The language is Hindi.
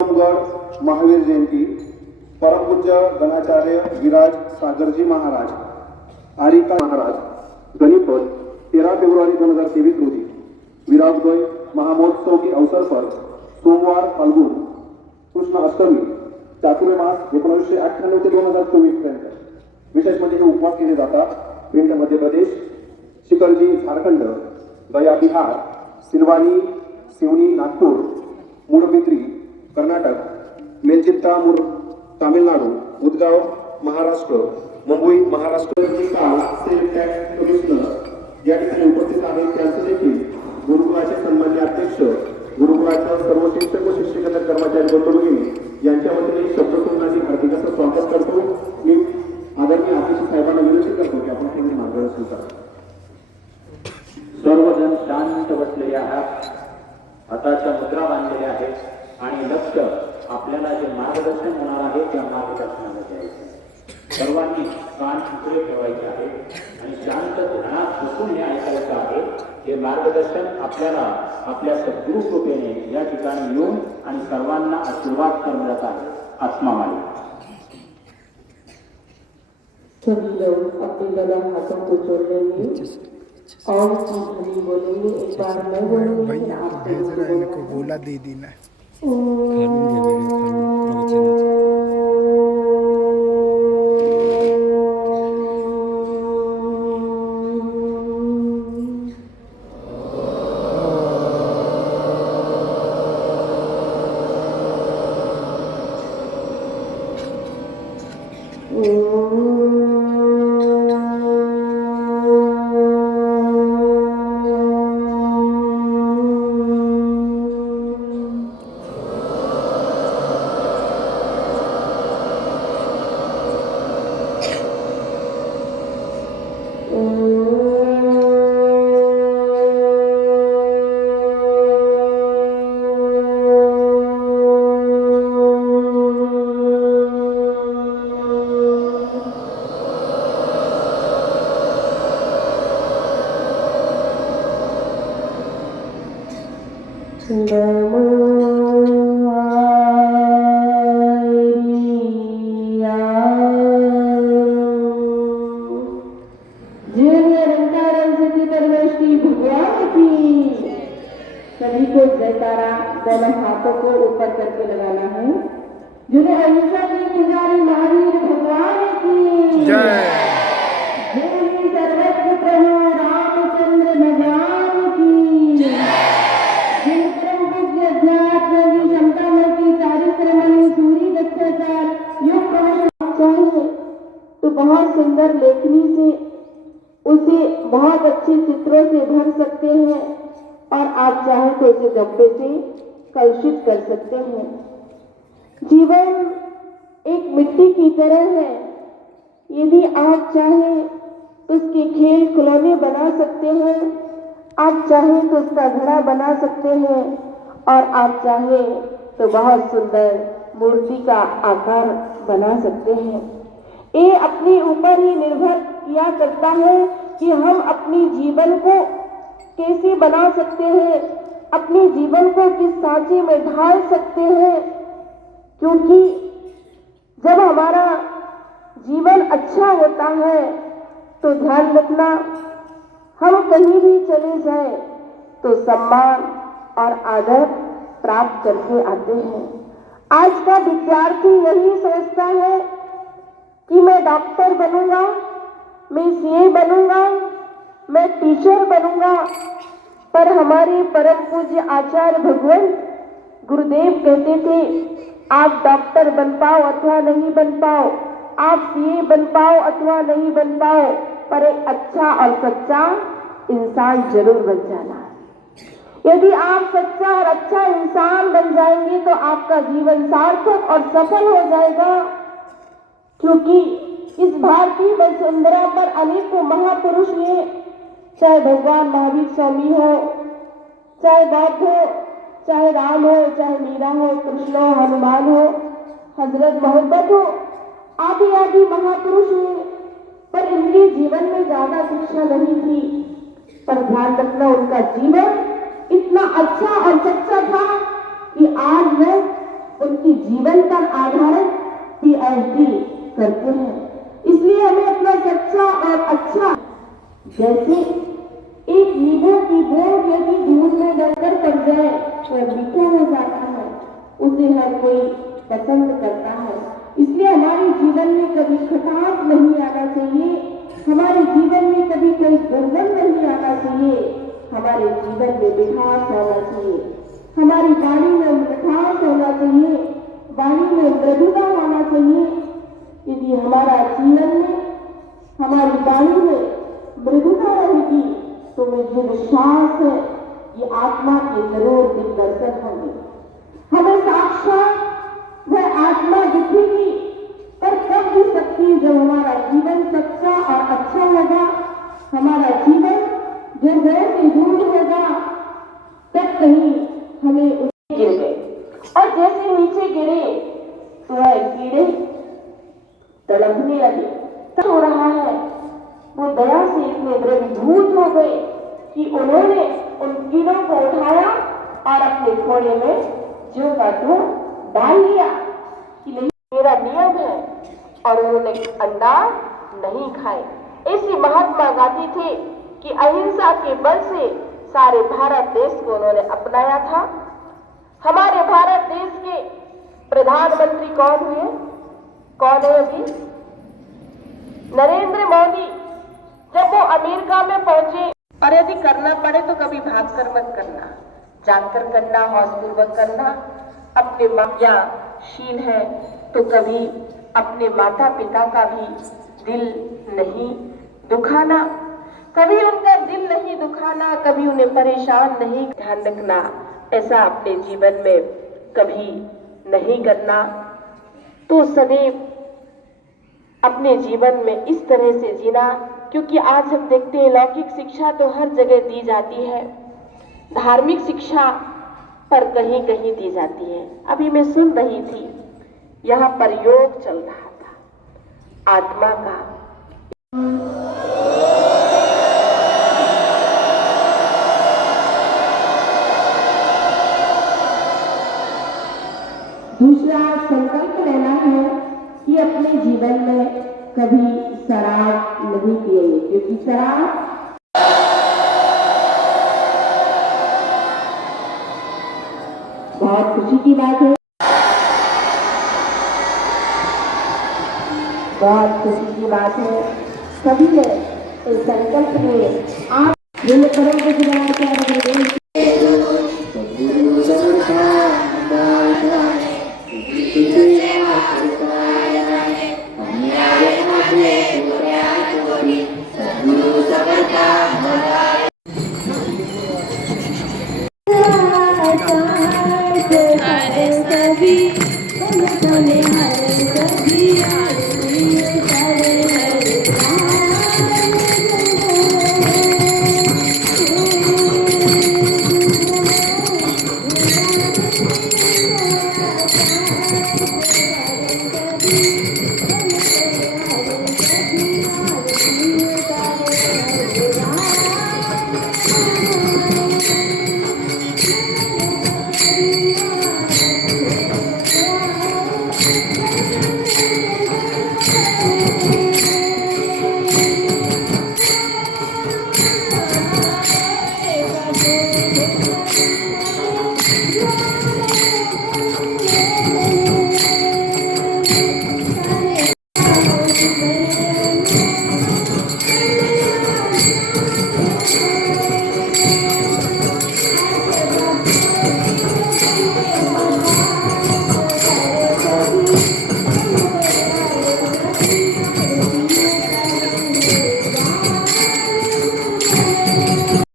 गढ़ महावीर जयंती परम पूज्य गणाचार्य विराज सागरजी महाराज आरिका महाराज गणिपत 13 फेब्रुआरी 2023 रोजी वीराब्दय महामहोत्सव के अवसर पर सोमवार फाल्गुन कृष्ण अष्टमी चातुर्य मास 1998 ते 2024 पर्यंत विशेष म्हणजे हे उपवास केले जातात। Bhind Madhya Pradesh, Shikharji Jharkhand, Gaya Bihar, Silwani Seoni Nagpur, Moodbidri Karnataka, Melchittamur Tamil Nadu, Udgaon Maharashtra, Mumbai Maharashtra self tax commissioner या ठिकाणी उपस्थित आहेत। त्यांचे देखील गुरुकुलाचे सन्मान्य अध्यक्ष, गुरुकुलाच्या सर्व शिक्षक व शिक्षकेतर कर्मचारी बंधू भगिनी यांच्या वतीने शब्दसंग्रहाची हार्दिक असं स्वागत करतो। मी आदरणीय अध्यक्ष साहेबांना विनंती करतो की आपण काही मार्गदर्शन करा। सर्वजण शांत बसलेले आहात, हाताच्या मुद्रा बांधलेल्या आहेत आणि लक्ष आपल्याला जे मार्गदर्शन होणार आहे त्या मार्गदर्शनाला द्यायचे। सर्वांनी कान उघडे ठेवायचे आहे आणि शांत ध्यानात बसून हे ऐकायचं आहे। हे मार्गदर्शन आपल्याला आपल्या सद्गुरु कृपेने या ठिकाणी येऊन आणि सर्वांना आशीर्वाद करण्यात आहे। आत्मा माली सभी लोग अपने दोनों हाथों को जोड़ लेंगे और ध्वनि बोलेंगे। एक बार मैं बोलूंगी फिर आप बोला दीदी ना सभी को जयकारा दोनों हाथों को ऊपर करके लगाना है। जिन्हें अहिंसा की पुजारी महावीर भगवान की जय। जय सर्वज्ञ प्रभु रामचंद्र भगवान की जिन परम पूज्य अध्यात्म की क्षमता में की चारित्र मणि सूरी दक्षाचार योग प्रवचन चाहिए तो बहुत सुंदर लेखनी से उसे बहुत अच्छे चित्रों से भर सकते हैं और आप चाहें तो इसे गप्पे से कलुषित कर सकते हैं। जीवन एक मिट्टी की तरह है, यदि आप चाहें तो उसके खेल खिलौने बना सकते हैं, आप चाहें तो उसका घड़ा बना सकते हैं और आप चाहें तो बहुत सुंदर मूर्ति का आकार बना सकते हैं। ये अपने ऊपर ही निर्भर किया करता है कि हम अपने जीवन को कैसे बना सकते हैं, अपने जीवन को किस सांचे में ढाल सकते हैं। क्योंकि जब हमारा जीवन अच्छा होता है तो ध्यान रखना, हम कहीं भी चले जाएं तो सम्मान और आदर प्राप्त करके आते हैं। आज का विद्यार्थी यही सोचता है कि मैं डॉक्टर बनूंगा, मैं सीए बनूंगा, मैं टीचर बनूंगा, पर हमारे परम पूज्य आचार्य भगवान गुरुदेव कहते थे आप डॉक्टर बन पाओ अथवा नहीं बन पाओ, आप सीए बन पाओ अथवा नहीं बन पाओ, पर एक अच्छा और सच्चा इंसान जरूर बन जाना। यदि आप सच्चा और अच्छा इंसान बन जाएंगे तो आपका जीवन सार्थक और सफल हो जाएगा। क्योंकि इस भारतीय वसुंधरा पर अनेकों महापुरुष ने, चाहे भगवान महावीर स्वामी हो, चाहे बौद्ध हो, चाहे राम हो, चाहे मीरा हो, कृष्ण हो, हनुमान हो, हजरत मोहम्मद हो, आदि आदि महापुरुष हैं, पर इनके जीवन में ज्यादा शिक्षा नहीं थी। पर ध्यान रखना, उनका जीवन इतना अच्छा और सच्चा था कि आज मैं उनकी जीवन पर आधारित PhD करते हैं। इसलिए हमें अपना सच्चा और अच्छा, जैसे एक नींबू की बूंद यदि दूध में डलकर पड़ जाए तो मीठा हो जाता है, उसे हर कोई पसंद करता है। इसलिए हमारे जीवन में कभी खटास नहीं आना चाहिए, हमारे जीवन में कभी कोई दुर्गंध नहीं आना चाहिए, हमारे जीवन में मिठास होना चाहिए, हमारी वाणी में मिठास होना चाहिए, वाणी में मृदुता होना चाहिए। यदि हमारा जीवन में, हमारी वाणी में मृदुता रहेगी तो मुझे विश्वास है ये आत्मा के जरूर दिग्दर्शन होंगे। हमें साक्षात वह आत्मा दिखेगी, पर कब दिख सकती है? जब हमारा जीवन सच्चा और अच्छा होगा, हमारा जीवन दुर्गंध से दूर होगा, तब कहीं हमें उससे गिर गए और जैसे नीचे गिरे तो वह कीड़े तड़पने लगे। तब हो रहा है वो दया से इतने द्रवीभूत हो गए कि उन्होंने उन कीड़ों को उठाया और अपने घोड़े में जो का तो डाल लिया कि नहीं, मेरा नियम है, और उन्होंने अंडा नहीं खाए। ऐसी महात्मा गांधी थे कि अहिंसा के बल से सारे भारत देश को उन्होंने अपनाया था। हमारे भारत देश के प्रधानमंत्री कौन हुए? कौन है अभी? नरेंद्र मोदी। जब वो अमेरिका में पहुंचे, और यदि करना पड़े तो कभी भागकर मत करना, जानकर करना, होशपूर्वक करना। अपने शील है तो कभी अपने माता पिता का भी दिल नहीं दुखाना, कभी उनका दिल नहीं दुखाना, कभी उन्हें परेशान नहीं, ध्यान रखना ऐसा अपने जीवन में कभी नहीं करना। तो सदैव अपने जीवन में इस तरह से जीना, क्योंकि आज हम देखते हैं लौकिक शिक्षा तो हर जगह दी जाती है, धार्मिक शिक्षा पर कहीं कहीं दी जाती है। अभी मैं सुन रही थी, यहाँ पर योग चल रहा था आत्मा का। दूसरा संकल्प लेना है कि अपने जीवन में कभी शराब नहीं पिएंगे, क्योंकि शराब बहुत खुशी की बात है, बहुत खुशी की बात है। सभी ने इस संकल्प में आप परम गुजरात सभी